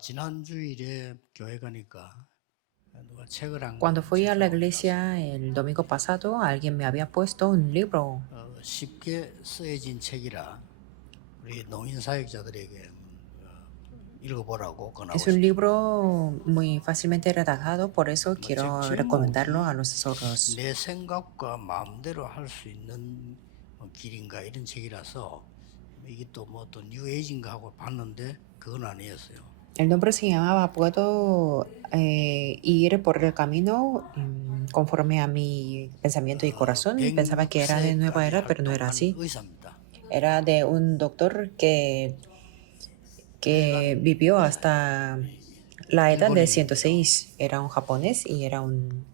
지난 주일에 교회 가니까 누가 책을 Cuando fui a la 제쳐놓은 것 iglesia 같습니다. el domingo pasado, alguien me había puesto un libro. 쉽게 쓰여진 책이라 우리 노인 사역자들에게 읽어보라고 Es 권하고 un 싶습니다. libro muy fácilmente redactado, por eso 책 quiero recomendarlo a 제목이 los sordos. 내 생각과 마음대로 할 수 있는 길인가 이런 책이라서 이게 또 뭐 또 뉴에이지인가 하고 봤는데 그건 아니었어요. El nombre se llamaba ¿Puedo ir por el camino conforme a mi pensamiento y corazón? Pensaba que era de nueva 106세까지 era, pero no era 활동한 así. 의사입니다. Era de un doctor que 하여간 vivió hasta la edad de 일본인인데요. 106. Era un japonés y era un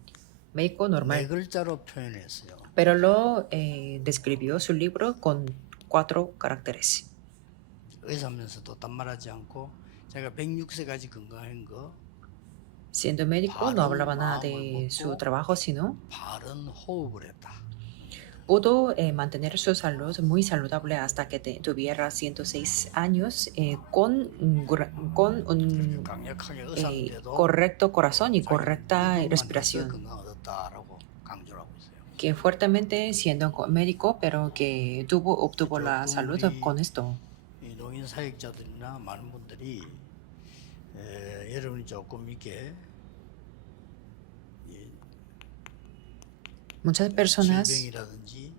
médico 네 normal. 글자로 표현했어요. Pero lo describió su libro con 4 caracteres. 의사면서도 딴말하지 않고 제가 106세까지 건강한 거 Siendo médico, no 바른 hablaba nada 마음을 de su 먹고 trabajo, sino 바른 호흡을 했다. pudo mantener su salud muy saludable hasta que tuviera 106 años con 그렇게 un 강력하게 의사인데도 correcto corazón y 자기는 correcta 이것만 해서 respiración. 건강 얻었다라고 강조를 하고 있어요. Que fuertemente siendo médico, pero que obtuvo la 조금 salud 우리 con esto. 이 노인 사역자들이나 많은 분들이 여러분이 조금 이렇게 Muchas personas 질병이라든지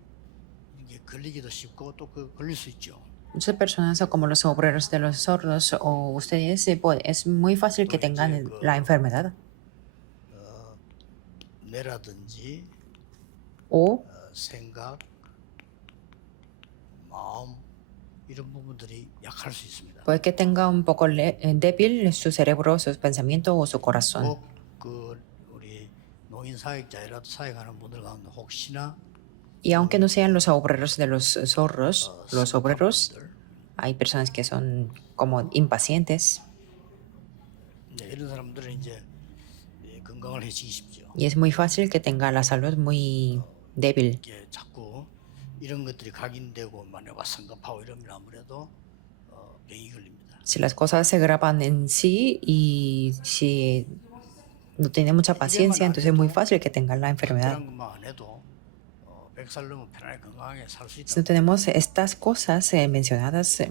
이게 걸리기도 쉽고 또 걸릴 수 있죠. Muchas personas, o como los obreros de los sordos o ustedes, es muy fácil que 또 이제 tengan la enfermedad. 뇌라든지 O 생각, 마음 이런 부분들이 약할 수 있습니다. puede que tenga un poco débil su cerebro, su pensamiento o su corazón. 꼭 우리 노인 사역자라도 사역하는 분들 가운데 혹시나 Y aunque no sean los obreros de los sordos, los 습한 obreros, 분들 hay personas que son como impacientes 이런 사람들은 이제 건강을 해치십시오. y es muy fácil que tenga la salud muy débil. 이게 자꾸 이런 것들이 각인되고 만약 성급하고 이러면 아무래도 병이 걸립니다. Si las cosas se graban en sí y si no tiene mucha 이래만 paciencia, 안 entonces es muy 해도 fácil que tenga la enfermedad. 특별한 것만 안 해도 100살 넘으면 편하게 건강하게 살 수 Si no 있다고. tenemos estas cosas mencionadas,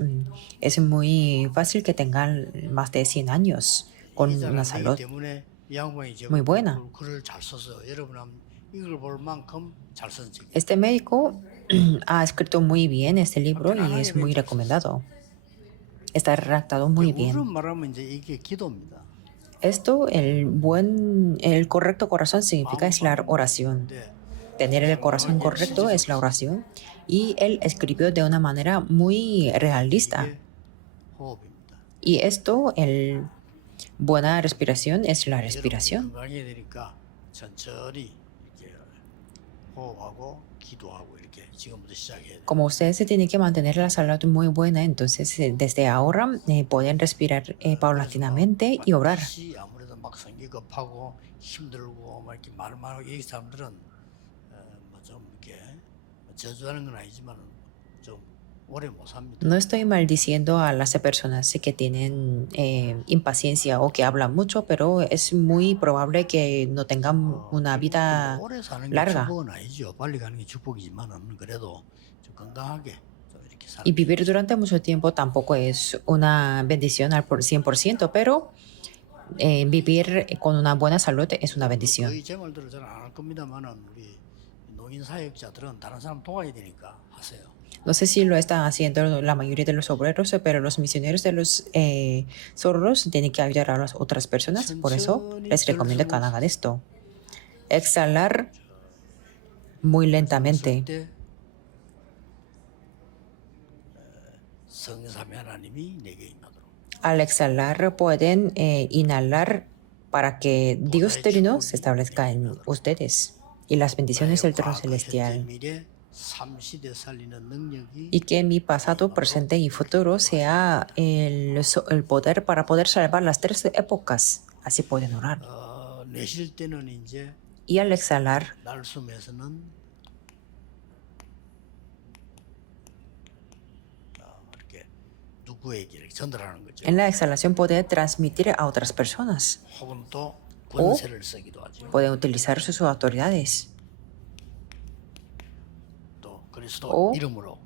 es muy fácil que tengan más de 100 años con 이게 잘 una 안 되기 salud 때문에 이 양반이 muy 제가 buena. 글을 잘 써서 여러분 한번 이걸 볼 만큼 잘 쓴 책이에요. Este médico ha escrito muy bien este libro y 편안하게 es muy 그냥 잘 썼어요. recomendado. Está redactado muy 우리로 bien. 말하면 이제 이게 기도입니다. Esto, el correcto corazón significa es la 마음만 oración. 먹는데 Tener el corazón 정확하게 correcto es la 실제적으로 oración. Y él escribió de una manera muy realista. 이게 호흡입니다. Y esto, buena respiración es la 여러분이 respiración. 건강해야 되니까 천천히 이렇게 호흡하고 기도하고 이렇게 지금부터 시작해야 돼요. Como ustedes se tienen que mantener la salud muy buena, entonces desde ahora pueden respirar paulatinamente y orar. 반드시 아무래도 막 성기 급하고 힘들고 막 이렇게 말하고 이 사람들은 뭐 좀 이렇게 저주하는 건 아니지만 좀 오래 못 삽니다. No estoy maldiciendo a las personas que tienen impaciencia o que hablan mucho, pero es muy probable que no tengan una vida 오래 사는 게 larga. 축복은 아니죠. 빨리 가는 게 축복이지만은 그래도 좀 건강하게 좀 이렇게 Y 살면 vivir durante mucho tiempo tampoco es una bendición al 100%, pero vivir con una buena salud es una bendición. 거의 제 말대로 저는 안 할 겁니다만은 우리 노인 사역자들은 다른 사람 도와야 되니까 하세요. No sé si lo están haciendo la mayoría de los obreros, pero los misioneros de los sordos tienen que ayudar a las otras personas. Por eso les recomiendo que hagan esto. Exhalar muy lentamente. 때 성삼위 하나님이 내게 임하도록. Al exhalar pueden inhalar para que Dios Trino se establezca en ustedes y las bendiciones del trono celestial. Y que mi pasado, presente y futuro sea el poder para poder salvar las 3 épocas. Así pueden orar. 내쉴 때는 이제 Y al exhalar, 날숨에서는 이렇게 누구에게 이렇게 전달하는 거죠. En la exhalación puede transmitir a otras personas. 혹은 또 권세를 쓰기도 하죠. Pueden utilizar sus autoridades. 또 그리스도 o 이름으로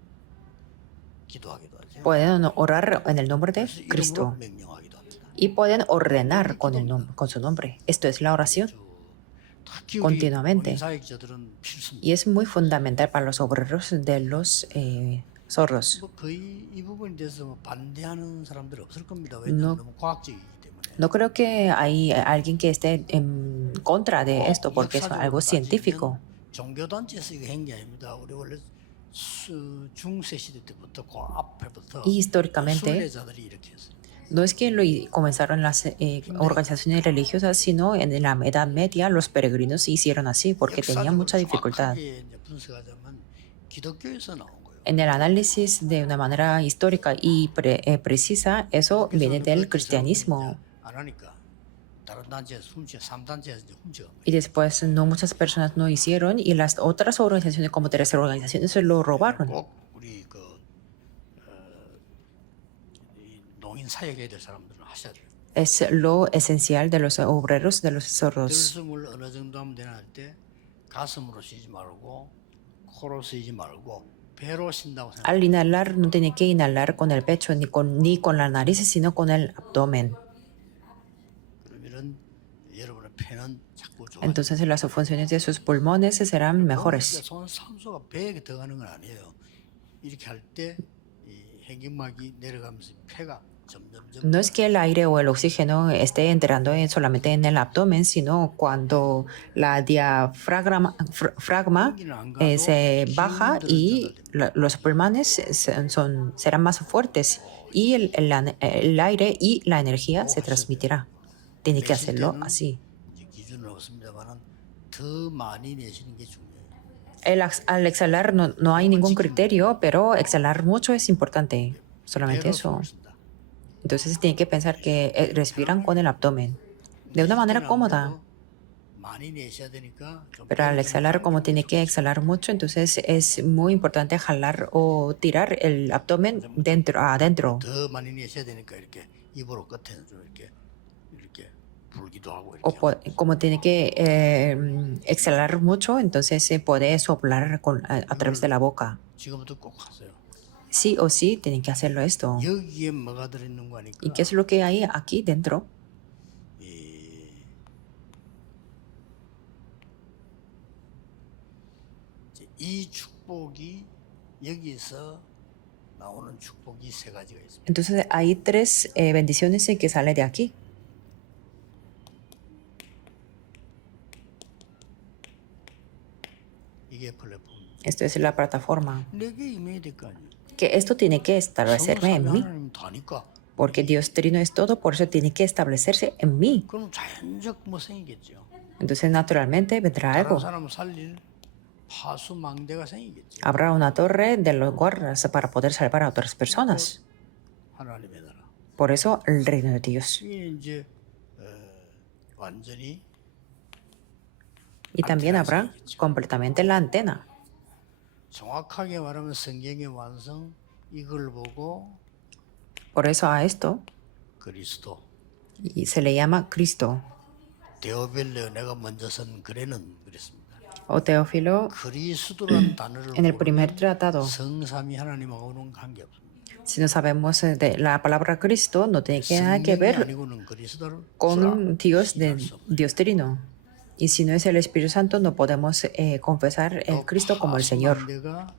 기도하기도 하죠. Pueden orar en el nombre de 그래서 이름으로 Cristo. 명령하기도 합니다. Y pueden ordenar con su nombre. Esto es la oración. 특히 우리 continuamente. 사역자들은 필수입니다. Y es muy fundamental para los obreros de los sordos. 뭐 거의 이 부분에 대해서 뭐 반대하는 사람들이 없을 겁니다. 왜냐하면 너무 과학적이기 때문에. No creo que hay alguien que esté en contra de esto porque es algo científico. 종교단체에서 이거 한 게 아닙니다. 우리 원래 중세 시대 때부터 그 앞에부터 Y históricamente 순례자들이 이렇게 했어요. no es que lo comenzaron las organizaciones religiosas, sino en la Edad Media los peregrinos hicieron así porque tenían mucha dificultad. 정확하게 이제 분석하자면 기독교에서 나온 거예요. En el análisis de una manera histórica y precisa, eso viene del cristianismo. 안 하니까 다른 단체에서 훔쳐, 3단체에서 이제 훔쳐간 거예요. Y después no muchas personas no hicieron y las otras organizaciones como terceras organizaciones se lo robaron. 꼭 우리 이 노인 사역해야 될 사람들은 하셔야 돼요. Es lo esencial de los obreros de los sordos. 들숨을 어느 정도 하면 되나 할 때 가슴으로 쉬지 말고 코로 쉬지 말고 배로 쉰다고 생각해요. Al inhalar no tiene que inhalar con el pecho ni con la nariz, sino con el abdomen. 그러면은 여러분의 폐는 자꾸 좋아요. Entonces las funciones de sus pulmones serán mejores. 손 산소가 배에 들어가는 건 아니에요. 이렇게 할 때 이 횡격막이 내려가면서 폐가 점점 No es que el aire o el oxígeno esté entrando solamente en el abdomen, sino cuando la diafragma se baja y los pulmones serán más fuertes y el aire y la energía se transmitirá. Tiene que hacerlo así. 기준은 없습니다만은 더 많이 내쉬는 게 중요해요. Al exhalar no hay ningún criterio, pero exhalar mucho es importante. Solamente 배로 eso. 숨을 쓴다. Entonces tienen que pensar que respiran con el abdomen de una manera cómoda. 많이 내셔야 되니까 좀 Pero al exhalar, como tiene que exhalar mucho, entonces es muy importante jalar o tirar el abdomen adentro. 더 많이 내셔야 되니까 이렇게 입으로 끝에는 좀 이렇게 불기도 하고 O 이렇게. como tiene que exhalar mucho, entonces se puede soplar a través de la boca. 지금부터 꼭 하세요. Sí o sí, tienen que hacerlo esto. 여기에 뭐가 들어있는 거니까 ¿Y qué es lo que hay aquí dentro? 이 축복이 여기서 나오는 축복이 세 가지가 있습니다. Entonces hay tres bendiciones que salen de aquí. 이게 플랫폼. Esto es la plataforma. 내게 임해야 될 거 아니에요. Que esto tiene que establecerme en mí. 하나님 다니까. Porque Dios Trino es todo, por eso tiene que establecerse en mí. 그럼 자연적 뭐 생기겠죠. Entonces naturalmente vendrá 다른 algo. 사람을 살릴 파수망대가 생기겠죠. Habrá una torre de los guardas para poder salvar a otras personas. 하나님의 나라. Por eso el reino de Dios. 이게 이제 완전히 Y también habrá completamente la antena. 정확하게 말하면 성경의 완성 이걸 보고 Por eso a esto 그리스도 y se le llama Cristo. 데오빌레 내가 먼저 선 글에는 그랬습니다. O Teófilo, 그리스도란 단어를 en el 모르면 primer tratado, 성삼위 하나님하고는 관계 없습니다. si no sabemos de la palabra Cristo, no tiene nada que 성령이 ver 아니고는 그리스도를 con Dios de 신할 수 없어요. Dios Trino. Y si no es el Espíritu Santo, no podemos confesar el Cristo como el Señor. 파수망대가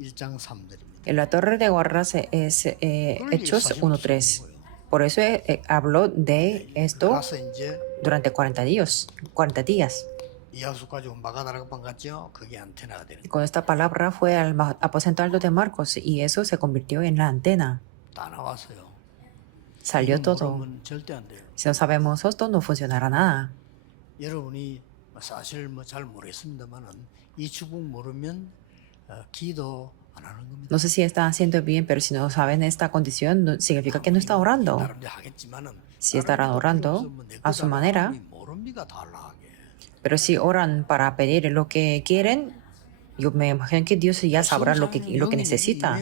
1장 3절입니다. En la torre de guardas es Hechos 1.3. Por eso habló de esto 가서 이제 durante 40 días. 40 días. 이 약속 가지고 마가다락방 갔죠. 그게 안테나가 되는. Y con esta palabra fue al aposento alto de Marcos y eso se convirtió en la antena. 다 나왔어요. Salió 이거 todo. 모르면 절대 안 돼요. Si no sabemos esto, no funcionará nada. 여러분이 사실 뭐 잘 모르겠습니다만은 이 축복 모르면 기도 안 하는 겁니다. No sé si están haciendo bien, pero si no saben esta condición, significa que no está orando. 나름대로 하겠지만은 Si estarán orando a su manera, 모릅니까 달라하게. pero si oran para pedir lo que quieren, yo me imagino que Dios ya sabrá lo que necesita.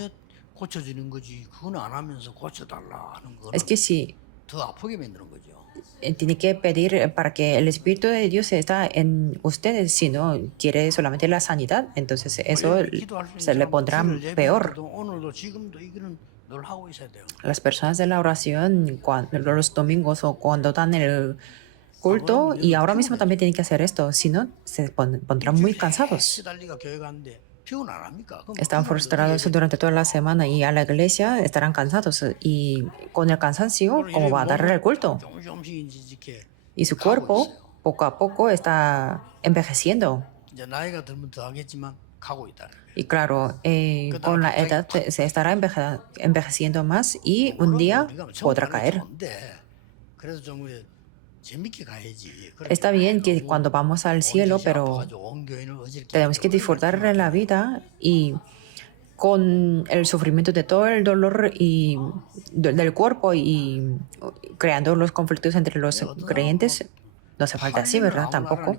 고쳐지는 거지. 그건 안 하면서 고쳐달라 하는 거는 Es que si 더 아프게 만드는 거죠. tiene que pedir para que el Espíritu de Dios está en ustedes, si no quiere solamente la sanidad, entonces eso 여기 기도할 수 있는 se le 사람은 pondrá 주일 peor. 예배도 오늘도 지금도 이거는 늘 하고 있어야 돼요. Las personas de la oración los domingos o cuando dan el culto y ahora mismo también tienen que hacer esto, si no se pondrán muy cansados. 시달리가 교회 가는데 피곤 안 합니까? 그럼 Están 오늘도 frustrados 어떻게 durante toda la semana y a la iglesia estarán cansados y con el cansancio, 오늘 ¿cómo 이렇게 va a darle el 몸을 culto? 조금씩 이렇게 Y su 가고 cuerpo 있어요. poco a poco está envejeciendo. 이제 나이가 들면 더 하겠지만 가고 있다. Y claro, con la edad se estará envejeciendo más y un día podrá caer. 그래서 좀 우리 재밌게 가야지. Está bien que cuando vamos al cielo, pero tenemos que disfrutar de la vida y con el sufrimiento de todo el dolor y del cuerpo y creando los conflictos entre los creyentes, no hace falta así, ¿verdad? Tampoco.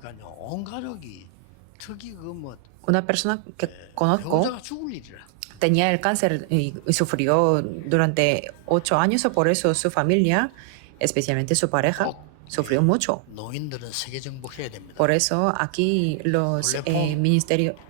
온 가족이 특히 그뭐 Una persona que conozco 배우자가 죽을 일이라. tenía el cáncer y sufrió durante 8 años, o por eso su familia, especialmente su pareja, sufrió mucho. 노인들은 세계 정복해야 됩니다. Por eso aquí los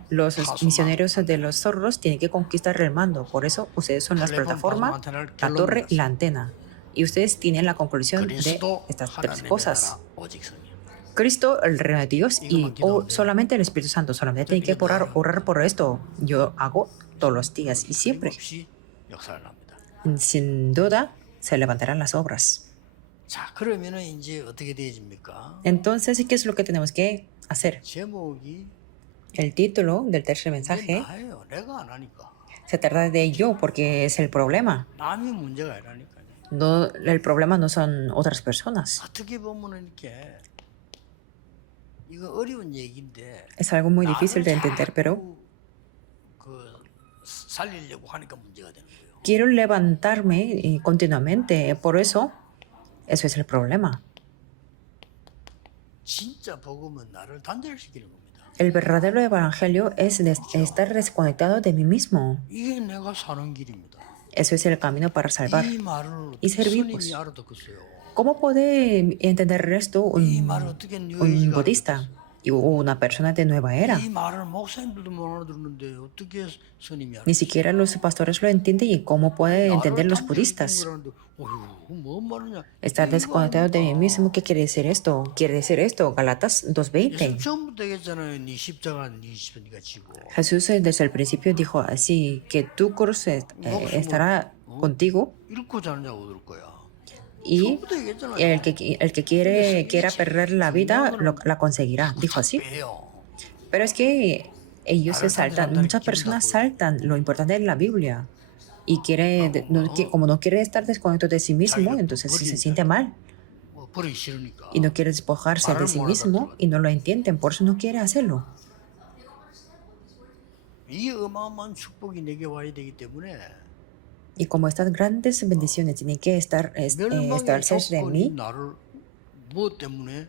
los misioneros de los zorros tienen que conquistar el mando. Por eso ustedes son las plataformas, la torre y la antena. Y ustedes tienen la conclusión de 그리스도 estas tres 하나님의 cosas. 나라 오직 성령. Cristo, el reino de Dios y solamente el Espíritu Santo. Solamente tienen que orar por esto. Yo hago todos los días y siempre. 없이 역사를 합니다. Sin duda se levantarán las obras. 자, 그러면은 이제 어떻게 되어집니까? Entonces, ¿qué es lo que tenemos que hacer? 제목이 El título del tercer 이게 mensaje 나예요. 내가 안 하니까. se trata de yo porque es el problema. 남이 문제가 아니라니까요. No, el problema no son otras personas. 어떻게 보면은 이렇게 이거 어려운 얘기인데 Es algo muy difícil de 나를 entender, pero 자꾸 그 살리려고 하니까 문제가 되는 거예요. quiero levantarme continuamente. Por eso es el problema. 진짜 복음은 나를 단절시키는 겁니다. El verdadero evangelio es estar desconectado de mí mismo. 이게 내가 사는 길입니다. Eso es el camino para salvar. 이 말을 y servir, 스님이 pues. 알아듣겠어요. ¿Cómo puede entender esto 이 말을 어떻게 un 뉴에이지가 budista o una persona de nueva era? 이 말을 목사님들도 못 알아듣는데 어떻게 스님이 알아? Ni siquiera los pastores lo entienden y cómo puede entender los budistas. 뭔 말이냐? Estar desconectado de mí mismo, ¿qué quiere decir esto? Quiere decir esto, Galatas 예수 2:20. 처음부터 얘기했잖아요. 네 십자가 네 십자가 지고. Jesús desde el principio dijo así, que tu cruz estará contigo 잃고 자느냐고 그럴 거야. y 처음부터 얘기했잖아요. el que quiera perder la vida la conseguirá, dijo así. 왜요? Pero es que ellos se saltan, muchas personas saltan lo importante de la Biblia y como no quiere estar desconectado de sí mismo, entonces se siente mal 뭐 버리기 싫으니까. y no quiere despojarse de sí mismo y no lo entienden, por eso no quiere hacerlo. 이 어마어마한 축복이 내게 와야 되기 때문에 Y como estas grandes bendiciones tienen que 멸망의 establecerse en 조건이 mí, 나를 무엇 때문에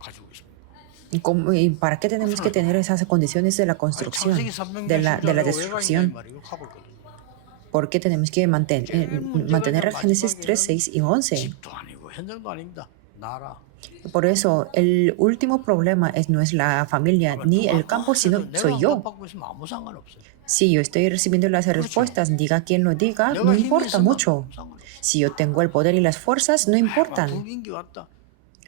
가지고 있습니까? ¿y para qué tenemos que tener esas condiciones de la construcción, 창세기 300년 de la 신자가 destrucción? 말이에요. 하고 있거든요. ¿Por qué tenemos que mantener el Génesis 3, 6 y 11? 집도 아니고 현장도 아닙니다. 나라. Por eso, el último problema no es la familia ni el campo, sino soy yo. 받고 있으면 아무 상관없어요. Si yo estoy recibiendo las respuestas, diga quien lo diga, no 내가 힘이 importa 있으면 mucho. 상관없어요. Si yo tengo el poder y las fuerzas, no importan. 불경기 왔다.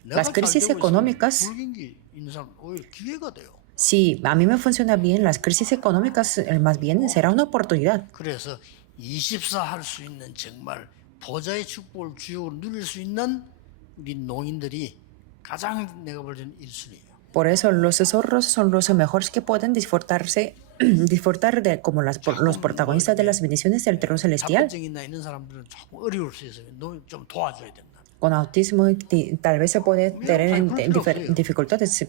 Las 내가 crisis 잘 되고 있으면 económicas, 불경기 있는 사람 오히려 기회가 돼요. si a mí me funciona bien, las crisis económicas más bien será una oportunidad. 그래서 24 할 수 있는 정말 보좌의 축복을 주역으로 누릴 수 있는 우리 농인들이 가장 내가 볼 때는 1순위예요. Por eso los zorros son los mejores que pueden disfrutar de como los protagonistas de las bendiciones del trono celestial. 자본적인 있는 사람들은 조금 어려울 수 있어요. 너 좀 도와줘야 된다. Con autismo tal vez se puede tener dificultades,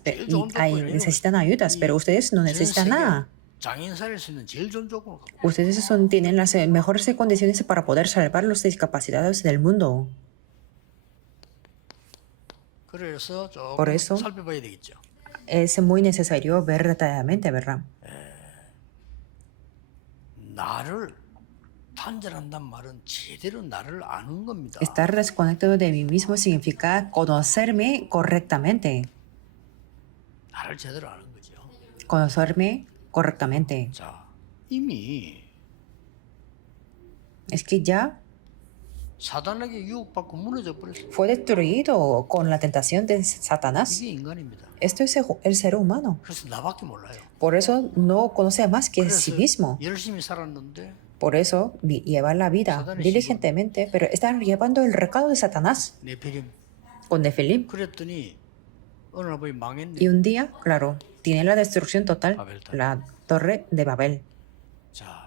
necesitan ayudas, pero ustedes no necesitan nada. 장애인 살릴 수 있는 제일 좋은 조건을 갖고. Ustedes tienen las mejores condiciones para poder salvar a los discapacitados del mundo. 그래서 Por 조금 eso, 살펴봐야 되겠죠. es muy necesario ver detalladamente, ¿verdad? 나를 단절한단 말은 제대로 나를 아는 겁니다. Estar desconectado de mí mismo significa conocerme correctamente. 나를 제대로 아는 거죠. Conocerme correctamente. 자, 이미 Es que ya 사단에게 유혹받고 무너져 버렸어요. fue destruido con la tentación de Satanás. 이게 인간입니다. Esto es el ser humano. 그래서 나밖에 몰라요. Por eso no conoce más que sí 그래서 mismo. 열심히 살았는데 Por eso lleva la vida diligentemente, pero están llevando el recado de Satanás 네피림. con Nefilim. 그랬더니 어느 날 보니 망했네. Y un día, claro, tiene la destrucción total, la torre de Babel. 자,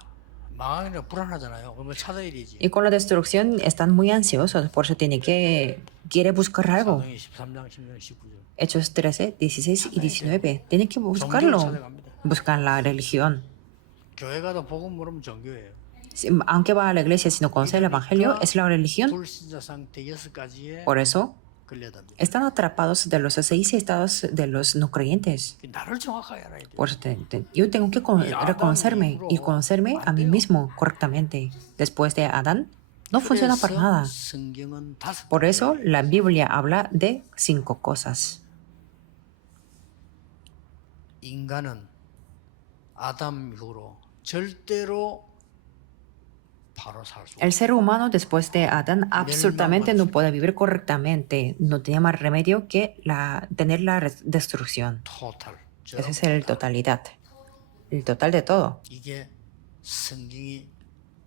망하니까 불안하잖아요. 그러면 찾아야 되지. Y con la destrucción están muy ansiosos, por eso quiere buscar algo. 사도행전 13장 16절 19절. Hechos 13, 16 y 19. Tiene que buscarlo. Buscan la religión. 교회 가도 복음 모르면 종교예요. Aunque va a la iglesia, si no conoce el evangelio, es la religión. 불신자 상태 6가지에 Por eso 걸려답니다. están atrapados de los 6 estados de los no creyentes. 나를 정확하게 알아야 돼요. Por eso yo tengo que reconocerme y conocerme a mí mismo correctamente. Después de Adán, no funciona para nada. 성경은 5 Por eso la Biblia habla de 5 cosas. 인간은 아담 이후로 절대로 바로 살 수 El 없어요. ser humano después de Adán absolutamente no puede vivir correctamente. No tiene más remedio que tener la destrucción. 토탈. Ese es el totalidad. El total de todo. 이게 성경이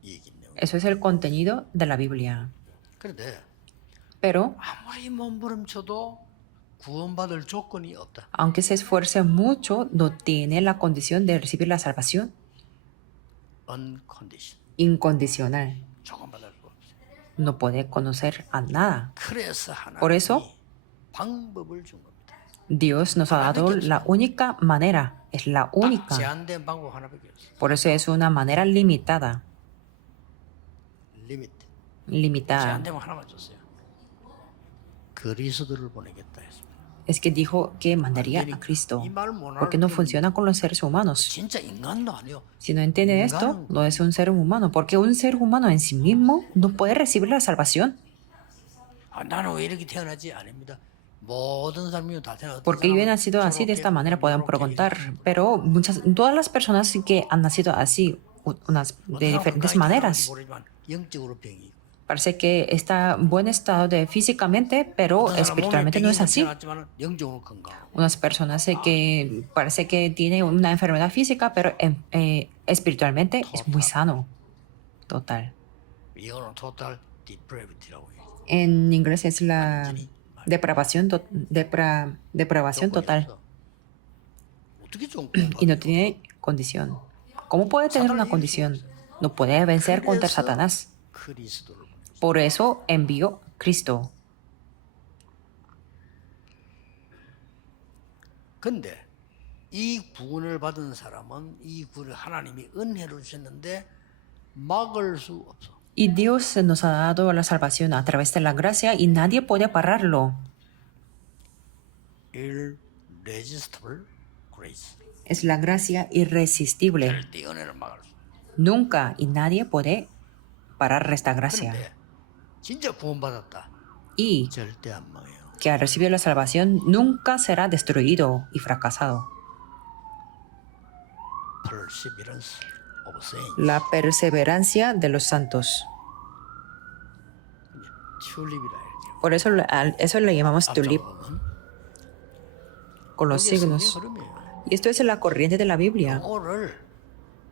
얘기네요. Eso es el contenido de la Biblia. 그런데 Pero, 아무리 몸부림쳐도 구원받을 조건이 없다. aunque se esfuerce mucho, no tiene la condición de recibir la salvación Unconditional. incondicional. 조건받을 수 없어요. No puede conocer a nada. 그래서 Por 하나님이 eso, 방법을 준 겁니다. Dios nos ha dado la única manera. Es la 딱 única. 제한된 방법 하나밖에 없어요. Por eso es una manera limitada. 리미트. Limitada. 제한되면 하나만 줬어요. 그리스도를 보내겠다 했습니다. Es que dijo que mandaría a Cristo. Porque no funciona con los seres humanos. 진짜 인간도 아니요. Si no entiende esto, no es un ser humano. Porque un ser humano en sí mismo no puede recibir la salvación. 아, 나는 왜 이렇게 태어나지? 아닙니다. 모든 사람이 다 태어났다. Porque yo he nacido así de esta manera, pueden preguntar. Pero todas las personas que han nacido así, de diferentes maneras. 영적으로 병이. Parece que está en buen estado físicamente, pero espiritualmente no es así. 영적으로 건강. Unas personas que parece que tiene una enfermedad física, pero espiritualmente es muy sano. Total. 이거는 total depravity라고 해요. En inglés es la depravación, depravación total. 어떻게 좀 Y no tiene condición. ¿Cómo puede tener una condición? No puede vencer contra Satanás. 그리스도를 보냈어요. Por eso envió Cristo. 근데 이 구원을 받은 사람은 이 구원을 하나님이 은혜로 주셨는데 막을 수 없어. Y Dios nos ha dado la salvación a través de la gracia y nadie puede pararlo. Irresistible grace. Es la gracia irresistible. 절대 은혜를 막을 수. Nunca y nadie puede parar esta gracia. 그런데 진짜 구원받았다. Y 절대 안 망해요. que al recibir la salvación nunca será destruido y fracasado. Perseverance of saints. La perseverancia de los santos. 튤립이라 해야죠. Por eso, eso le llamamos tulip, 앞쪽은 con los 이게 성경의 signos. 흐름이에요. Y esto es la corriente de la Biblia. 이거를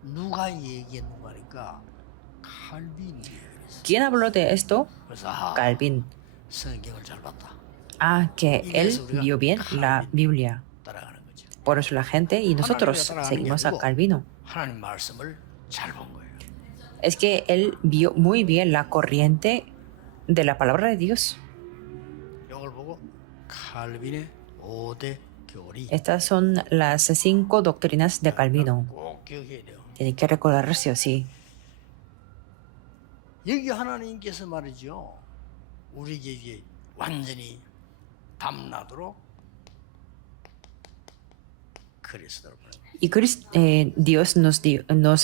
누가 얘기했는가 하니까 칼빈이 얘기했어. ¿Quién habló de esto? 그래서 Calvin. 성경을 잘 봤다. Que él vio bien la Biblia. 따라가는 거죠. Por eso la gente y nosotros seguimos a Calvino. 하나님 말씀을 잘 본 거예요. Es que él vio muy bien la corriente de la palabra de Dios. 이걸 보고 칼빈의 5대 교리 Estas son las 5 doctrinas de Calvino. 꼭 기억해야 돼요. Tiene que recordar sí o sí. 여기 하나님께서 말이죠. 우리에게 완전히 담나도록 그리스도를 보내. Y Dios nos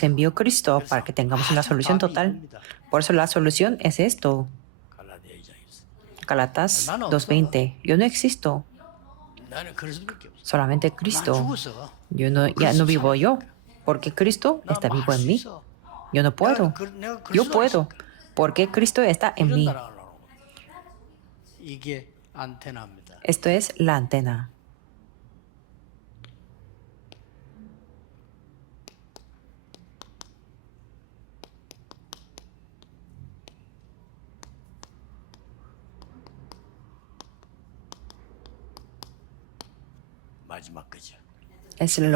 envió Cristo para que tengamos una solución total. Por eso la solución es esto. 갈라디아 2장에서. Galatas 2:20. Yo no existo, 나는 그리스도밖에 없어. solamente 난 Cristo. 죽었어. Ya no vivo yo, porque Cristo está vivo en mí. Yo no puedo. Yo puedo, porque Cristo está en mí. 이게 안테나입니다. Esto es la antena. 마지막 거죠. Es el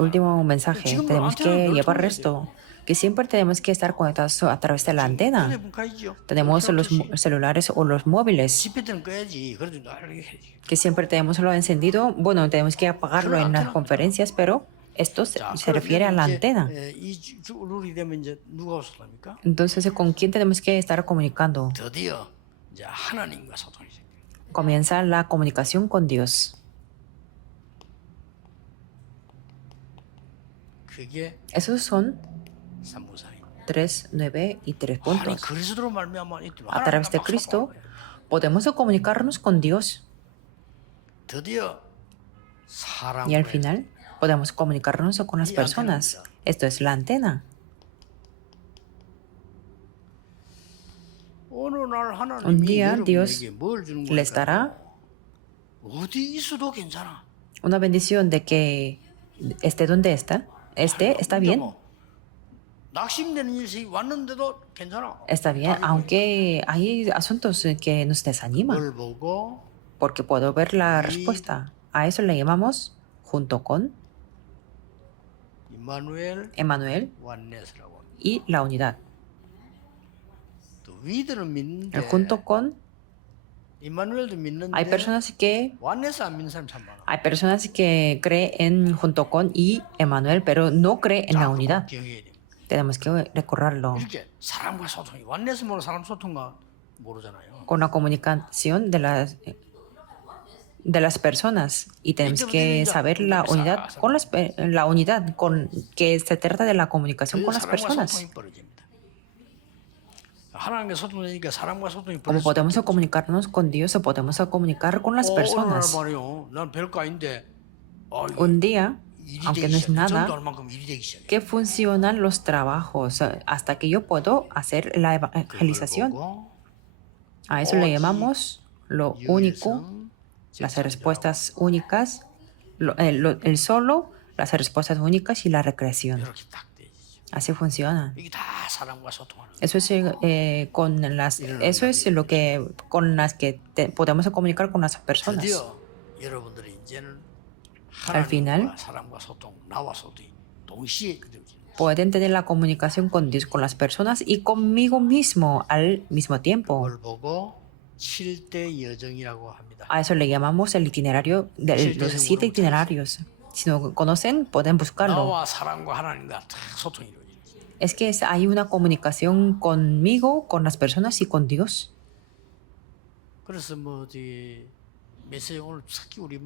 último mensaje. Tenemos que llevar esto, que siempre tenemos que estar conectados a través de la antena. 휴대폰 가있죠. Tenemos los celulares o los móviles, 집회때는 꺼야지. 그래도 나를 해야지. que siempre tenemos lo encendido. Bueno, tenemos que apagarlo en las conferencias, pero esto se refiere a la antena. 이 룰이 되면 이제 누가 소통합니까? Entonces, ¿con quién tenemos que estar comunicando? 드디어 이제 하나님과 소통이 생겨요. Comienza la comunicación con Dios. 그게 Esos son 3부사입니다. 3, 9 y 3 puntos. 그리스도로 말미암아 A través de Cristo podemos comunicarnos con Dios 드디어 사람과 y al final podemos comunicarnos con las personas. Esto es la antena. 어느 날 Un 하나님이 día Dios 여러분에게 뭘 주는 les 거니까 dará 어디 있어도 괜찮아. una bendición de que esté donde está. Está bien. 낙심되는 일이 왔는데도 괜찮아. Está bien, aunque hay asuntos que nos desaniman, 그걸 보고 porque puedo ver la respuesta. A eso le llamamos, junto con 임마누엘 Emmanuel 완네스라고. y la unidad. 또 위들은 믿는데 Junto con, 임마누엘도 믿는데 hay personas que 완네스 안 믿는 사람 참 많아. Hay personas que creen junto con y Emmanuel, pero no creen en la unidad. 기억해야 돼. Tenemos que recorrerlo 이렇게 사람과 소통이 완네스 모르는 사람 소통과 모르잖아요. con la comunicación de las personas y tenemos que saber la unidad con la unidad con que se trata de la comunicación con las 사람과 personas. 소통이 벌어집니다. 하나님과 소통되니까 사람과 소통이 Como 벌어질 podemos comunicarnos con Dios o podemos comunicar con las personas. 말이요. 난 별거 아닌데. Un día, aunque no es nada, 할 만큼 일이 되기 시작해. que funcionan los trabajos hasta que yo puedo hacer la evangelización. A eso le llamamos lo único, las respuestas únicas, el solo, las respuestas únicas y la recreación. 이렇게 딱 되죠. Así funciona. 이게 다 사람과 소통하는. Eso es lo que con las que podemos comunicar con las personas. 드디어 여러분들이 이제는 Al final, 하나님과 사람과 소통, 나와 소통이 동시에 이루어지는. Pueden tener la comunicación con Dios, con las personas y conmigo mismo al mismo tiempo. 그걸 보고 7대 여정이라고 합니다. A eso le llamamos el itinerario de los 7 itinerarios. Si no conocen, pueden buscarlo. 나와 사람과 하나님과 다 소통이 이루어지는. Es que hay una comunicación conmigo, con las personas y con Dios. 그래서 메시지 오늘 특히 우리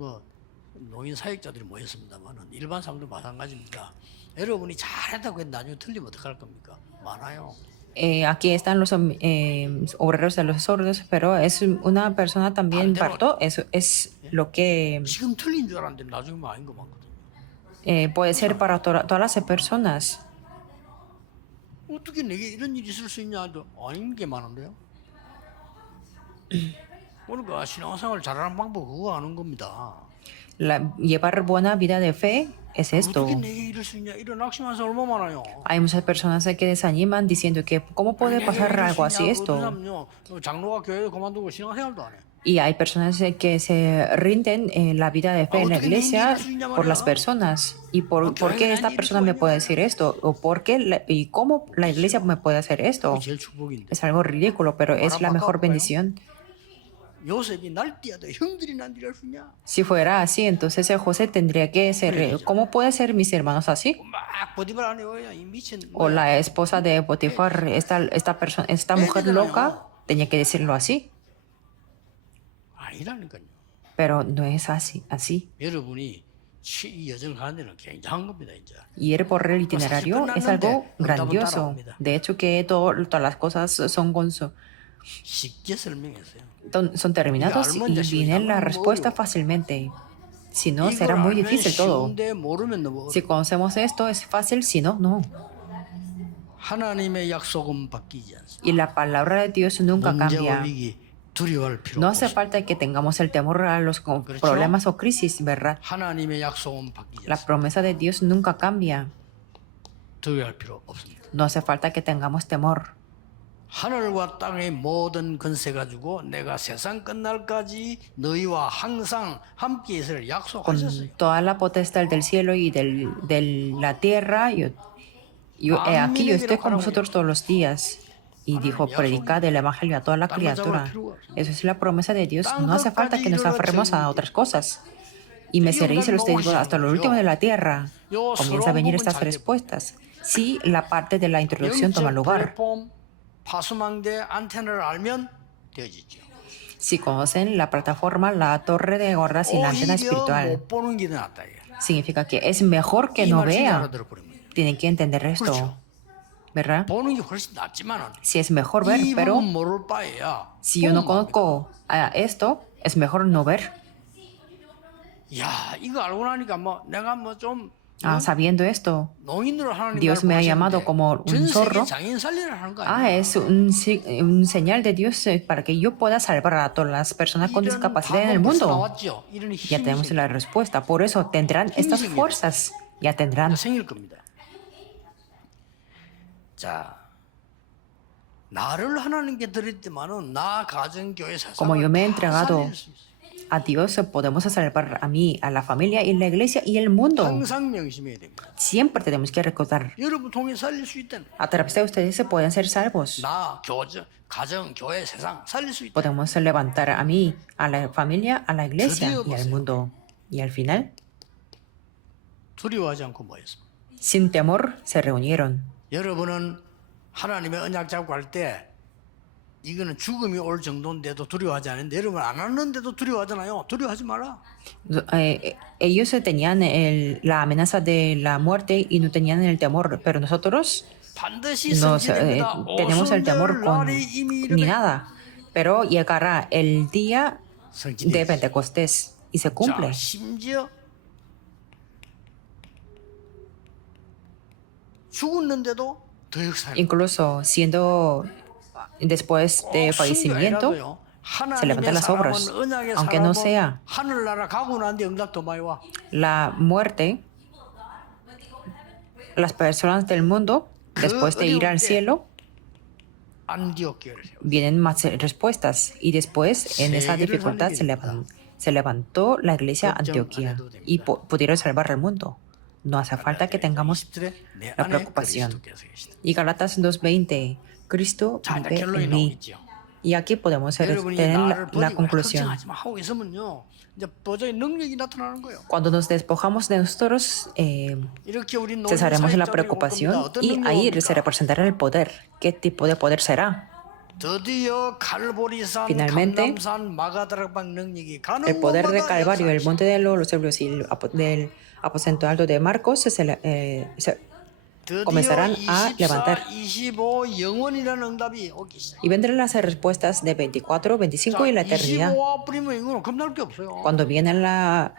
노인 사역자들이 모였습니다만은 일반 사람도 마찬가지입니다. 여러분이 잘했다고 해도 나중에 틀리면 어떡할 겁니까? 많아요. Aquí están los obreros de los sordos, pero es una persona también parto. Eso es lo que 지금 틀린 줄 알았는데 나중에 아닌 거 많거든요. puede ser para todas las personas. 어떻게 내게 이런 일이 있을 수 있냐? 아닌 게 많은데요. 그러니까 신앙생활 잘하는 방법 그거 아는 겁니다. Llevar buena vida de fe es esto. 어떻게 내게 이럴 수 있냐? 이런 낙심한 사람 얼마 많아요. Hay muchas personas que desaniman diciendo que ¿cómo puede pasar algo así esto? 장로가 교회 그만두고 신앙생활도 안 해. Y hay personas que se rinden en la vida de fe en la iglesia por las personas. ¿Y por qué esta persona me puede decir esto? ¿O por qué y cómo la iglesia me puede hacer esto? 제일 축복인데. Es algo ridículo, pero es la mejor bendición. 요셉이 날뛰어도 형들이 난디를 할 수 있냐? Si fuera así, entonces José tendría que ser, ¿cómo puede ser mis hermanos así? 막 보디발 안에 오야 이 미친. O la esposa de Potifar, esta mujer loca, tenía que decirlo así. 아니라니까요. Pero no es así. 여러분이 이 여정을 가는 데는 굉장한 겁니다, 이제. Ir por el itinerario es algo grandioso. De hecho, que todas las cosas son, 쉽게 설명했어요. son terminados y viene la respuesta fácilmente. Si no, será muy difícil todo. 쉬운데 모르면 너무 Si conocemos esto, es fácil. Si no, no. 하나님의 약속은 바뀌지 않습니다. Y la palabra de Dios nunca 문제와 cambia. 위기 두려워할 필요 No hace 없습니다. falta que tengamos el temor a los problemas o crisis, ¿verdad? 하나님의 약속은 바뀌지 La 않습니다. promesa de Dios nunca cambia. 두려워할 필요 없습니다. No hace falta que tengamos temor. 하늘과 땅의 모든 권세 가지고 내가 세상 끝날까지 너희와 항상 함께 있을 Con 약속하셨어요. toda la potestad del cielo y de la tierra, aquí yo estoy con vosotros todos los días. Y dijo, predicad el evangelio a toda la criatura. Eso es la promesa de Dios. No hace falta que nos aferremos a otras cosas. Y me seréis los testigos hasta lo último de la tierra. Comienza a venir estas respuestas. Si la parte de la introducción toma lugar. 플랫폼, 파수망대 안테나를 알면 되어지죠. Si conocen la plataforma, la torre de guardas y la antena 오히려 espiritual, 못 보는 게 낫다. significa que es mejor que 이 no 말씀을 vea. 알아들어버리면 Tienen que entender esto, ¿verdad? 보는 게 훨씬 낫지만은 Si es mejor ver, 이 pero 부분 모를 바에야. si yo no 보면 안 conozco esto, es mejor no ver. 돼. 야, 이거 알고 나니까 뭐 내가 뭐좀 Sabiendo esto, 농인으로 하나님 Dios me ha llamado como un zorro. 장인 살리를 하는 거 아니야? Es un señal de Dios para que yo pueda salvar a todas las personas con discapacidad en el mundo. 나왔죠. 이런 Ya 힘이 tenemos la respuesta. Por eso tendrán estas fuerzas. Ya tendrán. 생길 겁니다. 자, 나를 하나님께 드렸지만은 나 가정 교회 Como yo me he 세상을 다 entregado 살릴 수 있어요. a Dios, podemos salvar a mí, a la familia y la iglesia y el mundo. 항상 명심해야 됩니다. Siempre tenemos que recordar. 여러분 통해 살릴 수 있다는 A través de ustedes se pueden ser salvos. 나 가정 교회 세상 살릴 수 있다. Podemos levantar a mí, a la familia, a la iglesia 드디어 y al 보세요. mundo. Y al final, 두려워하지 않고 모였습니다. sin temor, se reunieron. 여러분은 하나님의 언약 잡고 할 때 이거는 죽음이 올 정도인데도 두려워하지 않는데 여러분 안 하는데도 두려워하잖아요. 두려워하지 마라. Ellos tenían la amenaza de la muerte y no tenían el temor, pero nosotros 반드시 nos, 성취됩니다. tenemos el temor con 날이 이미 ni 이르매 nada. Pero llegará el día de 성취되겠죠. Pentecostés y se cumple. 자, 심지어 죽었는데도 더 역사를 Incluso siendo después de fallecimiento, se levantan las obras, aunque no sea 하늘나라 가고 난 뒤에 응답 더 많이 와. la muerte, las personas del mundo, después de ir al cielo, 안디옥 교회를 세워. vienen más respuestas. Y después, en esa dificultad, se levantó la iglesia Antioquía y pudieron salvar al mundo. No hace falta que tengamos 내 la 안에 preocupación. 그리스도께서 계시다. Y Galatas 2:20, Cristo 자, 이제 vive 결론이 en mí. 나오겠죠. Y aquí podemos 여러분이 tener 나를 la 버리고 conclusión. 걱정하지 마 하고 있으면요. 이제 도저히 능력이 나타나는 거예요. Cuando nos despojamos de nosotros, 이렇게 우리 노인 cesaremos la 사역자들이 올 겁니다. preocupación 어떤 y ahí se 능력입니까? representará el poder. ¿Qué tipo de poder será? 드디어 갈보리산, Finalmente, 감람산, 마가다락방 능력이 가는 El poder de 곳마다 Calvario, el 역사하시고 monte de los cielos y del aposento alto de Marcos 드디어 comenzarán a 24, levantar. 25 영원이라는 응답이 오기 시작. Y vendrán las respuestas de 24, 25 y la eternidad. 25와 뿌리면 이거는 겁날 게 없어요. Cuando viene la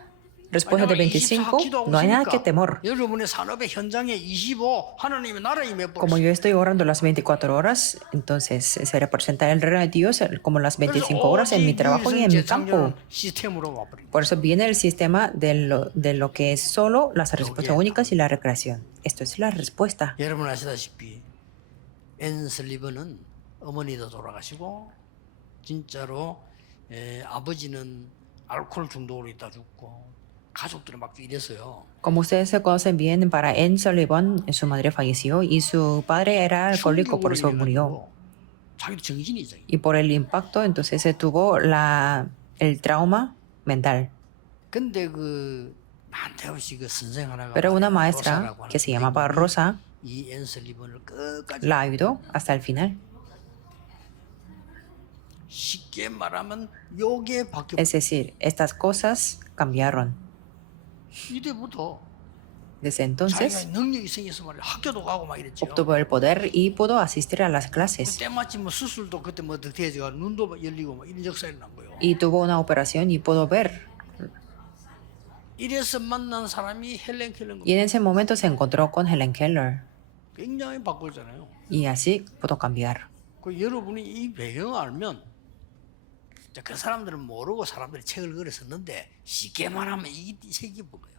respuesta de 25, no hay nada que temor. 여러분의 산업의 현장에 25 하나님의 나라 임해 Como yo estoy orando las 24 horas, entonces se representa el reino de Dios como las 25 horas en mi trabajo y en mi campo. 시스템으로 와버립니다. Por eso viene el sistema de lo que es solo las respuestas únicas y la recreación. Esto es la respuesta. 여러분 아시다시피 앤슬리번은 어머니도 돌아가시고 진짜로 아버지는 알코올 중독으로 있다 죽고 가족들이 막 이랬어요. Como ustedes se conocen bien, para Anne Sullivan, su madre falleció y su padre era alcohólico, por eso murió. 자기도 정신이 이상. Y por el impacto, entonces se tuvo el trauma mental. 근데 그 한태없이 그 선생 하나가 Pero una 로사라고 maestra 하는 que se llamaba Rosa 이 앤슬리번을 끝까지 la ayudó hasta el final. 쉽게 말하면 요게 바뀌어. Es decir, estas cosas cambiaron. 이때부터 Desde 자기가 entonces 능력이 생겨서 말이야 학교도 가고 막 이랬죠. obtuvo el poder y pudo asistir a las clases. 때마침 뭐 수술도 그때 뭐 어떻게 해서 눈도 막 열리고 막 이런 역사가 난 거예요. Y tuvo una operación y pudo ver. 이래서 만난 사람이 헬렌 켈러인 Y en 겁니다. ese momento se encontró con Helen Keller. 굉장히 바꿨잖아요. Y así pudo cambiar. 그 여러분이 이 배경을 알면 이제 그 사람들은 모르고 사람들이 책을 그렸었는데 쉽게 말하면 이 책이 뭐예요?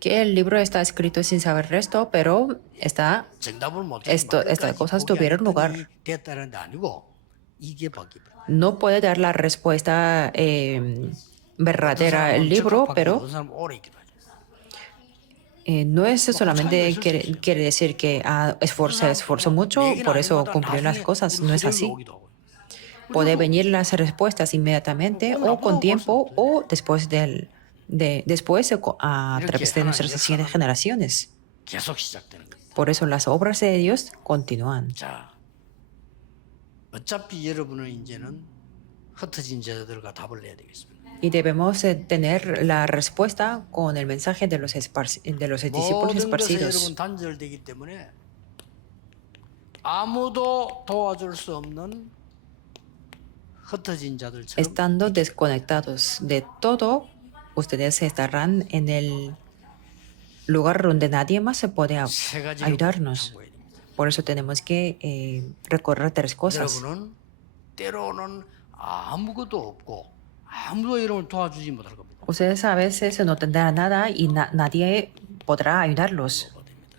Que el libro está escrito sin saber resto, pero está, 정답을 못 estas cosas tuvieron lugar. 됐다는 게 아니고 이게 바뀌어요. No puede dar la respuesta verdadera el libro, pero 어떤 사람 오래 있기도 하죠. no es solamente quiere decir que se esforzó mucho, por eso cumplió las cosas. No es así. Puede venir las respuestas inmediatamente o con tiempo o después a través de nuestras siguientes generaciones. 계속 시작되는 겁니다. Por eso las obras de Dios continúan. 자, 어차피 여러분은 이제는 흩어진 제자들과 답을 내야 되겠습니다. Y debemos tener la respuesta con el mensaje de los discípulos 모든 것에 esparcidos. 여러분 단절되기 때문에 아무도 도와줄 수 없는 흩어진 자들처럼 Estando desconectados de todo, ustedes estarán en el lugar donde nadie más se puede 세 가지를 ayudarnos. 참고해야 됩니다. Por eso tenemos que recorrer tres cosas. 여러분은 때로는 아무것도 없고 아무도 여러분을 도와주지 못할 겁니다. Ustedes a veces no tendrán nada y nadie podrá ayudarlos.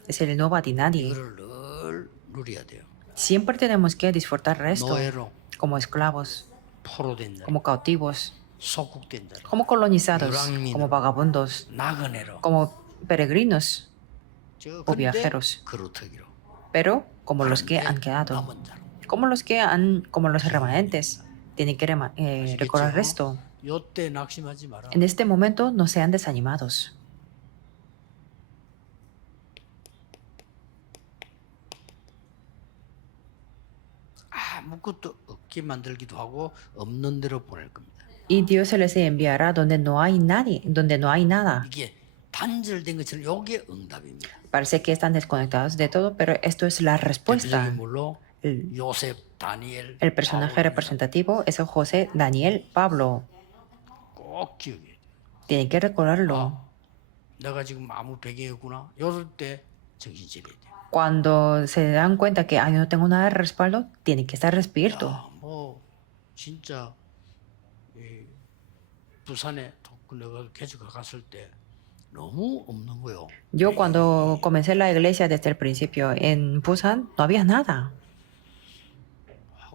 Es el nobody, nadie. 이거를 늘 누려야 돼요. Siempre tenemos que disfrutar esto 노예로 como esclavos, 포로된 자, como cautivos, 속국된 자, como colonizados, como vagabundos, 나그네로 como peregrinos 저 o 근데 viajeros, 그루터기로 pero como los que han quedado, 남은 자로. como los remanentes. Tienen que recorrer esto. 요때 낙심하지 마라. En este momento no sean desanimados. 아무것도 없게 만들기도 하고 없는 대로 보낼 겁니다. Y Dios se les enviará donde no hay nadie, donde no hay nada. 이게 단절된 것처럼 요게 응답입니다. Parece que están desconectados de todo, pero esto es la respuesta. 대표적인물로 El, 요셉, 다니엘, el personaje representativo es José, Daniel, Pablo. 꼭 기억해야 돼요. Tienen que recordarlo. 내가 지금 아무 배경이 없구나. 요럴 때 정신 차려야 돼요. Cuando se dan cuenta que yo no tengo nada de respaldo, tienen que estar despierto. 뭐 진짜 이 부산에 내가 개척을 갔을 때 너무 없는 거요. Yo cuando comencé la iglesia desde el principio en Busan, no había nada.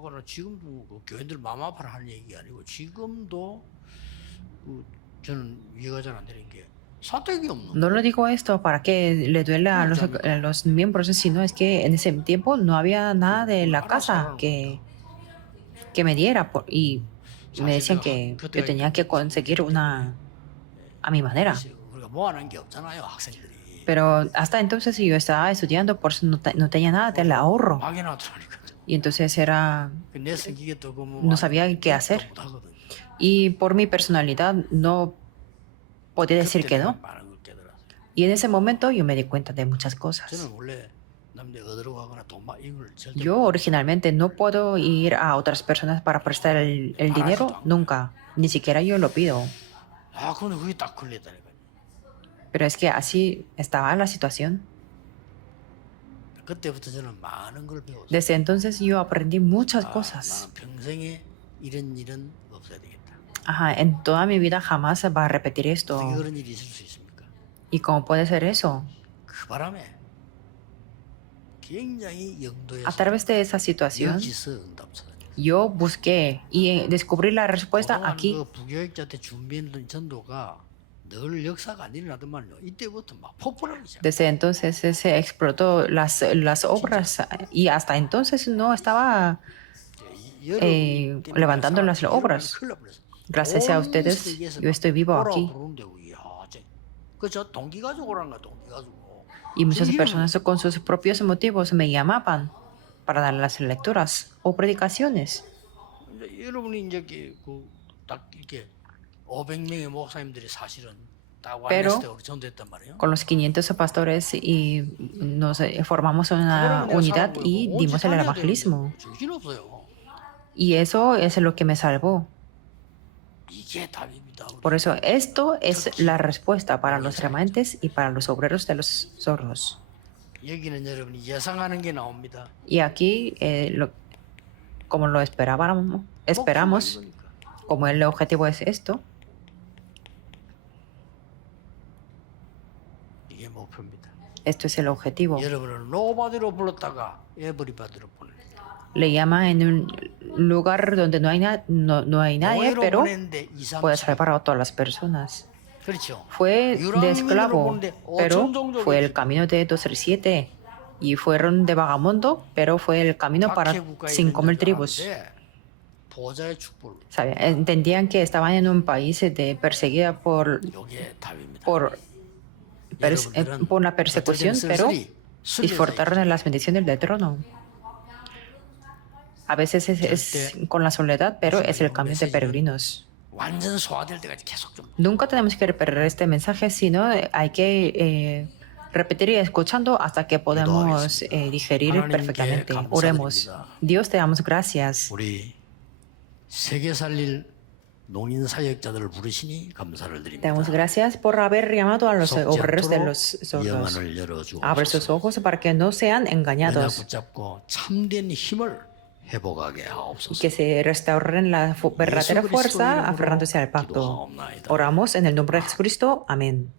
하거나 지금도 그 교인들 마음 아파라 하는 얘기 아니고 지금도 그 저는 이해가 잘 안 되는 게 사택이 없는 No lo digo esto para que le duela a los miembros, sino es que en ese tiempo no había nada de la casa que me diera y me decían que yo tenía que conseguir una a mi manera. 우리가 모아놓은 게 없잖아요 학생들이. Pero hasta entonces yo estaba estudiando, por eso no tenía nada del ahorro. 막연하더라니까. Y entonces era, 내 성격에 또 뭐 no sabía qué hacer. 못하거든. Y por mi personalidad no podía decir que no. 많은 걸 깨달았어요. Y en ese momento yo me di cuenta de muchas cosas. 저는 원래 남들 얻으러 가거나 이걸 절대 Yo originalmente no puedo ir a otras personas para prestar el dinero, nunca. Ni siquiera yo lo pido. 근데 그게 딱 걸렸다니까. Pero es que así estaba la situación. 그때부터 저는 많은 걸 배웠어요. Desde entonces yo aprendí muchas cosas. 나는 평생에 이런 일은 없어야 되겠다. Ajá, en toda mi vida jamás se va a repetir 어떻게 esto. 그런 일이 있을 수 있습니까? ¿Y cómo puede ser eso? 그 바람에 굉장히 A 영도에서 través de esa situación, 여기서 응답 찾아요. yo busqué y descubrí la respuesta 그동안 aquí. 그 부교육자 때 준비했던 전도가 늘 역사가 안 일어나더만요. 이때부터 막 폭발하기 시작. Desde entonces se explotó las obras y hasta entonces no estaba levantando las obras. Gracias a ustedes yo estoy vivo aquí. 그저 동기 가지고 오라는 거야, 동기 가지고. Y muchas personas con sus propios motivos me llamaban para dar las lecturas o predicaciones. 여러분이 이제 그딱 이렇게 500명의 목사님들이 사실은 딱 Pero 와인에서 우리 전도했단 말이에요. con los 500 pastores y nos formamos una 그거는 내가 unidad 사람 y 보고 dimos el 살려야 evangelismo. 되는데 정신없어요. Y eso es lo que me salvó. 이게 답입니다. 우리. Por eso, esto es la respuesta para los remanentes y para los obreros de los sordos. 여기는 여러분이 예상하는 게 나옵니다. Y aquí, como lo esperamos, 목표가 이거니까. como el objetivo es esto, 이게 목표입니다. esto es el objetivo. 여러분을 노바디로 불렀다가 에브리바디로 보내. Le llama en un lugar donde no hay, no hay nadie, 노예로 pero 보냈는데 2, 3, puede salvar a todas las personas. 그렇죠. Fue de esclavo, pero 정도의 fue el camino de 237. Y fueron de vagamundo, pero fue el camino para 5.000 tribus. 보좌의 축복을. Entendían que estaban en un país de perseguida por 이게 답입니다. por la persecución, pero disfrutaron de las bendiciones del trono. A veces es con la soledad, pero es el camino de peregrinos. 완전 소화될 때까지 계속 좀. Nunca tenemos que perder este mensaje, sino hay que repetir y escuchando hasta que podamos digerir perfectamente. Oremos. Dios, te damos gracias. 우리 세계 살릴 농인 사역자들을 부르시니 감사를 Te 드립니다. damos gracias por haber llamado a los 속지 obreros de 않도록 los sordos. 영안을 열어주고 Abre sus ojos para que no sean 연약 engañados. 붙잡고 참된 힘을 회복하게 Y 하옵소서. que se restauren la verdadera fuerza aferrándose al pacto. Oramos en el nombre de Jesucristo. Amén.